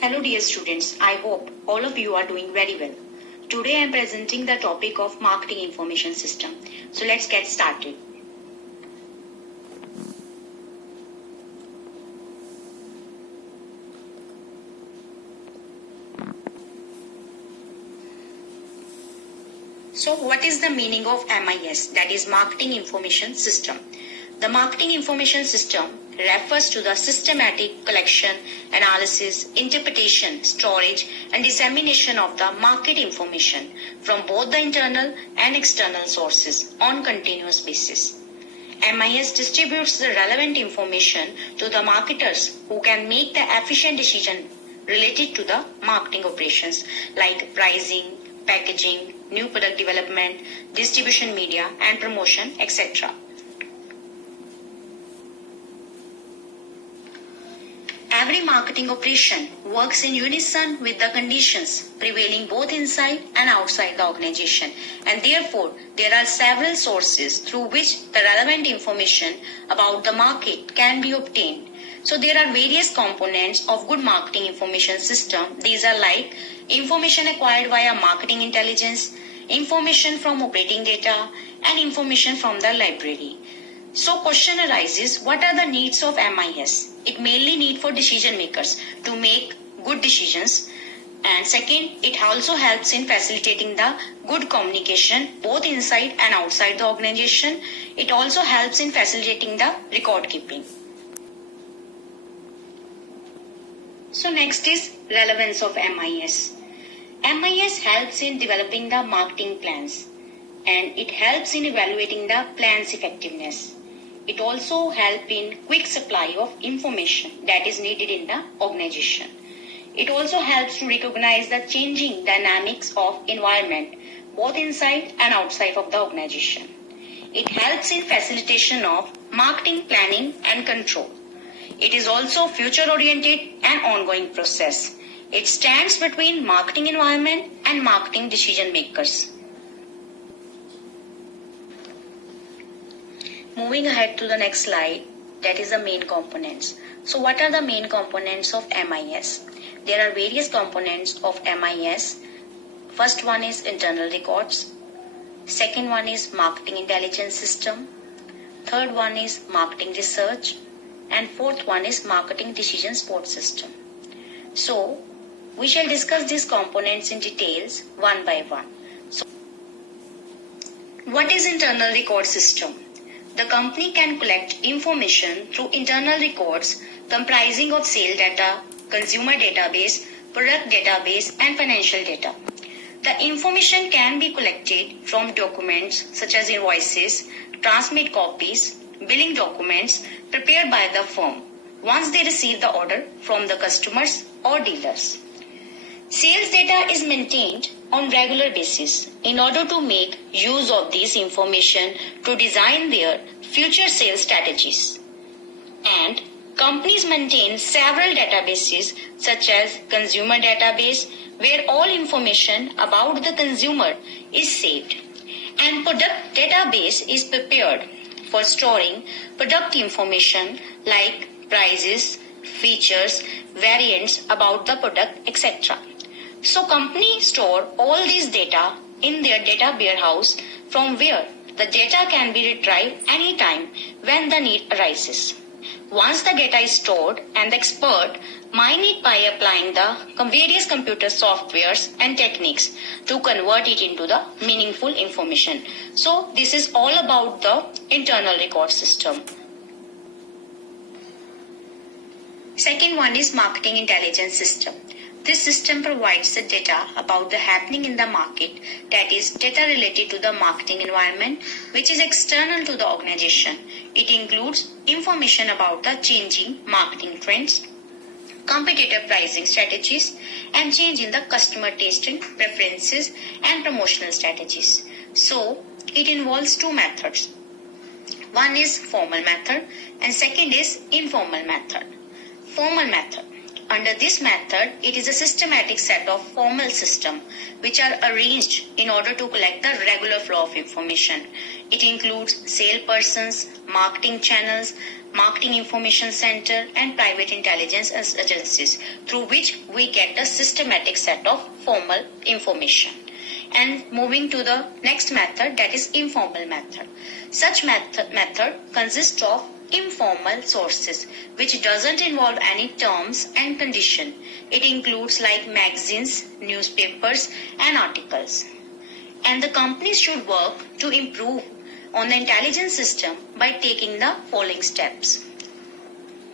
Hello dear students, I hope all of you are doing very well. Today I am presenting the topic of marketing information system. So let's get started. So what is the meaning of MIS, that is Marketing Information System? The Marketing Information System refers to the systematic collection, analysis, interpretation, storage and dissemination of the market information from both the internal and external sources on continuous basis. MIS distributes the relevant information to the marketers who can make the efficient decision related to the marketing operations like pricing, packaging, new product development, distribution media and promotion, etc. Every marketing operation works in unison with the conditions prevailing both inside and outside the organization, and therefore there are several sources through which the relevant information about the market can be obtained. So there are various components of good marketing information system. These are like information acquired via marketing intelligence, information from operating data, and information from the library. So question arises, what are the needs of MIS? It mainly need for decision makers to make good decisions. And second, it also helps in facilitating the good communication both inside and outside the organization. It also helps in facilitating the record keeping. So next is relevance of MIS. MIS helps in developing the marketing plans and it helps in evaluating the plan's effectiveness. It also helps in quick supply of information that is needed in the organization. It also helps to recognize the changing dynamics of environment both inside and outside of the organization. It helps in facilitation of marketing planning and control. It is also future-oriented and ongoing process. It stands between marketing environment and marketing decision makers. Moving ahead to the next slide, that is the main components. So what are the main components of MIS? There are various components of MIS. First one is internal records. Second one is marketing intelligence system. Third one is marketing research. And fourth one is marketing decision support system. So we shall discuss these components in details one by one. So, what is internal record system? The company can collect information through internal records comprising of sales data, consumer database, product database and financial data. The information can be collected from documents such as invoices, transmit copies, billing documents prepared by the firm once they receive the order from the customers or dealers. Sales data is maintained on regular basis in order to make use of this information to design their future sales strategies. And companies maintain several databases such as consumer database where all information about the consumer is saved, and product database is prepared for storing product information like prices, features, variants about the product, etc. So companies store all these data in their data warehouse from where the data can be retrieved anytime when the need arises. Once the data is stored, and the expert mine it by applying the various computer softwares and techniques to convert it into the meaningful information. So this is all about the internal record system. Second one is marketing intelligence system. This system provides the data about the happening in the market, that is data related to the marketing environment which is external to the organization. It includes information about the changing marketing trends, competitor pricing strategies and change in the customer taste and preferences and promotional strategies. So it involves two methods. One is formal method and second is informal method. Formal method. Under this method, it is a systematic set of formal systems which are arranged in order to collect the regular flow of information. It includes salespersons, marketing channels, marketing information center, and private intelligence agencies through which we get a systematic set of formal information. And moving to the next method, that is informal method. Such method consists of informal sources which doesn't involve any terms and condition. It includes like magazines, newspapers and articles. And the companies should work to improve on the intelligence system by taking the following steps.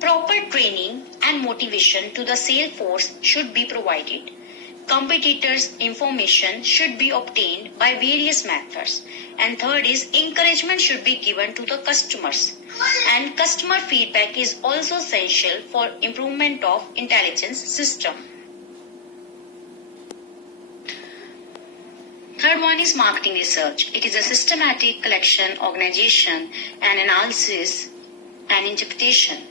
Proper training and motivation to the sales force should be provided. Competitors' information should be obtained by various methods. And third is encouragement should be given to the customers. And customer feedback is also essential for improvement of intelligence system. Third one is marketing research. It is a systematic collection, organization, and analysis and interpretation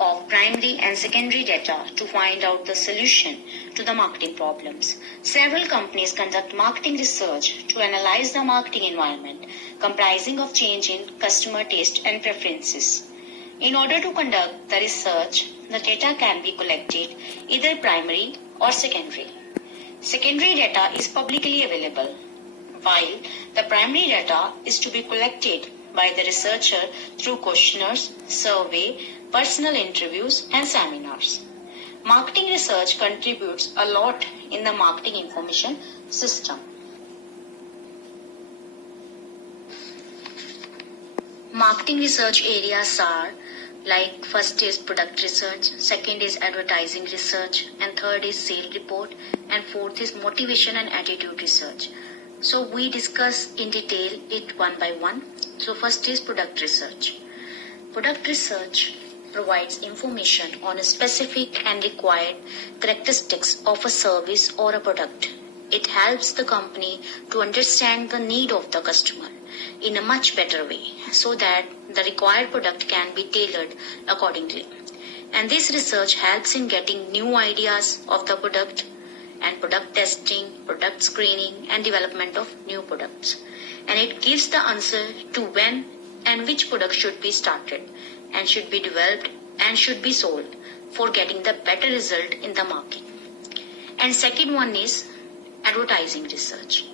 of primary and secondary data to find out the solution to the marketing problems. Several companies conduct marketing research to analyze the marketing environment comprising of change in customer taste and preferences. In order to conduct the research, the data can be collected either primary or secondary. Secondary data is publicly available, while the primary data is to be collected by the researcher through questionnaires, survey, personal interviews and seminars. Marketing research contributes a lot in the marketing information system. Marketing research areas are like first is product research, second is advertising research, and third is sales report, and fourth is motivation and attitude research. So we discuss in detail it one by one. So first is product research. Product research provides information on a specific and required characteristics of a service or a product. It helps the company to understand the need of the customer in a much better way so that the required product can be tailored accordingly. And this research helps in getting new ideas of the product and product testing, product screening and development of new products. And it gives the answer to when and which product should be started and should be developed and should be sold for getting the better result in the market. And second one is advertising research.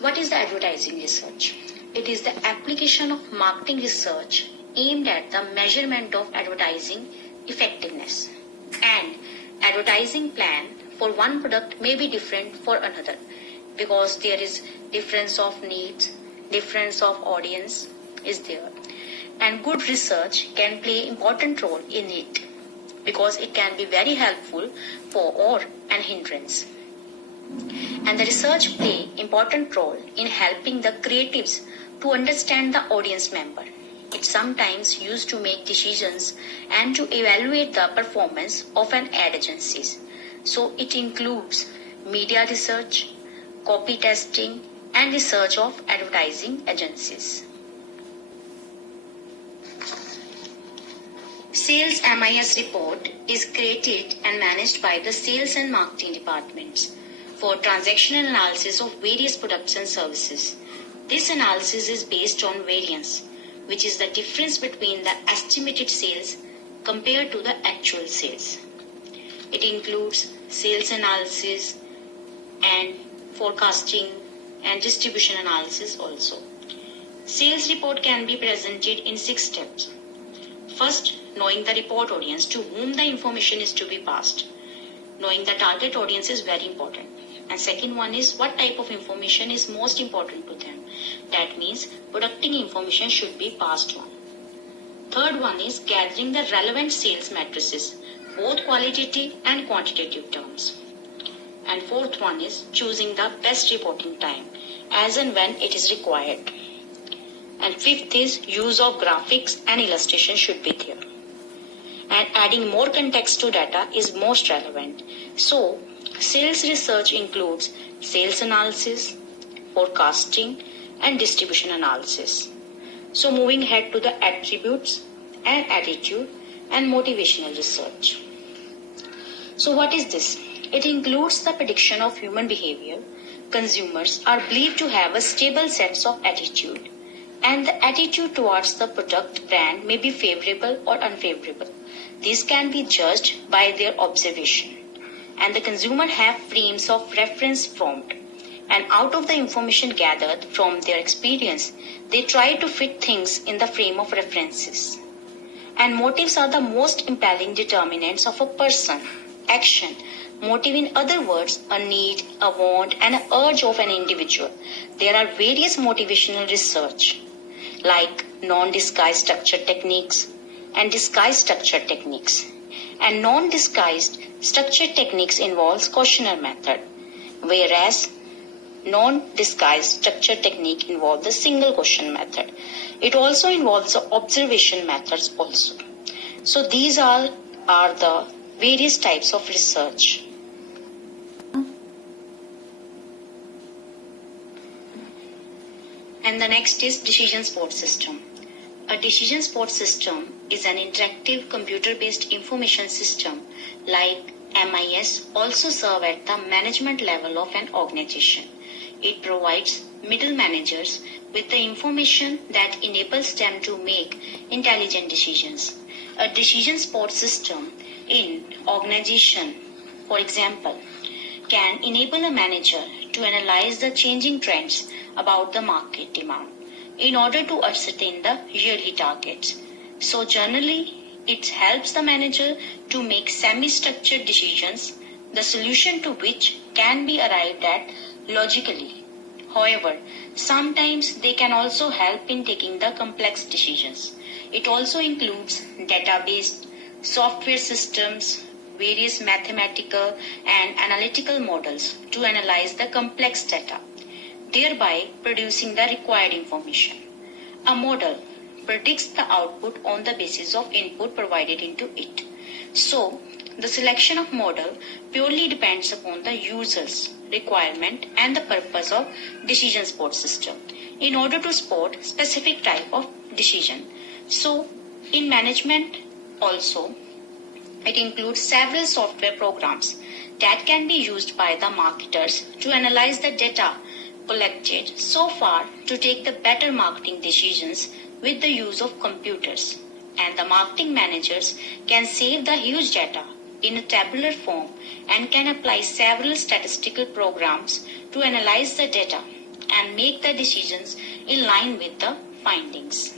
What is the advertising research? It is the application of marketing research aimed at the measurement of advertising effectiveness. And advertising plan for one product may be different for another because there is difference of needs, difference of audience is there. And good research can play important role in it because it can be very helpful for or an hindrance. And the research play important role in helping the creatives to understand the audience member. It's sometimes used to make decisions and to evaluate the performance of an ad agencies. So it includes media research, copy testing, and research of advertising agencies. Sales MIS report is created and managed by the sales and marketing departments for transactional analysis of various products and services. This analysis is based on variance, which is the difference between the estimated sales compared to the actual sales. It includes sales analysis and forecasting and distribution analysis also. Sales report can be presented in 6 steps. First, knowing the report audience to whom the information is to be passed. Knowing the target audience is very important. And second one is what type of information is most important to them. That means producting information should be passed on. Third one is gathering the relevant sales matrices, both qualitative and quantitative terms. And fourth one is choosing the best reporting time as and when it is required. And fifth is use of graphics and illustration should be there. And adding more context to data is most relevant. So, sales research includes sales analysis, forecasting, and distribution analysis. So, moving ahead to the attributes and attitude and motivational research. So what is this? It includes the prediction of human behavior. Consumers are believed to have a stable set of attitude, and the attitude towards the product brand may be favorable or unfavorable. These can be judged by their observation, and the consumer have frames of reference formed. And out of the information gathered from their experience, they try to fit things in the frame of references. And motives are the most impelling determinants of a person, action. Motive, in other words, a need, a want, and an urge of an individual. There are various motivational research, like non-disguised structure techniques and disguised structure techniques. And non-disguised structure techniques involves questionnaire method, whereas non-disguised structure technique involves the single question method. It also involves the observation methods also. So these are the various types of research. And the next is decision support system. A decision support system is an interactive computer-based information system like MIS also serve at the management level of an organization. It provides middle managers with the information that enables them to make intelligent decisions. A decision support system in organization, for example, can enable a manager to analyze the changing trends about the market demand in order to ascertain the yearly targets. So generally, it helps the manager to make semi-structured decisions, the solution to which can be arrived at logically. However, sometimes they can also help in taking the complex decisions. It also includes database, software systems, various mathematical and analytical models to analyze the complex data, thereby producing the required information. A model predicts the output on the basis of input provided into it. So, the selection of model purely depends upon the user's requirement and the purpose of decision support system in order to support specific type of decision. So, in management also, it includes several software programs that can be used by the marketers to analyze the data collected so far to take the better marketing decisions with the use of computers. And the marketing managers can save the huge data in a tabular form and can apply several statistical programs to analyze the data and make the decisions in line with the findings.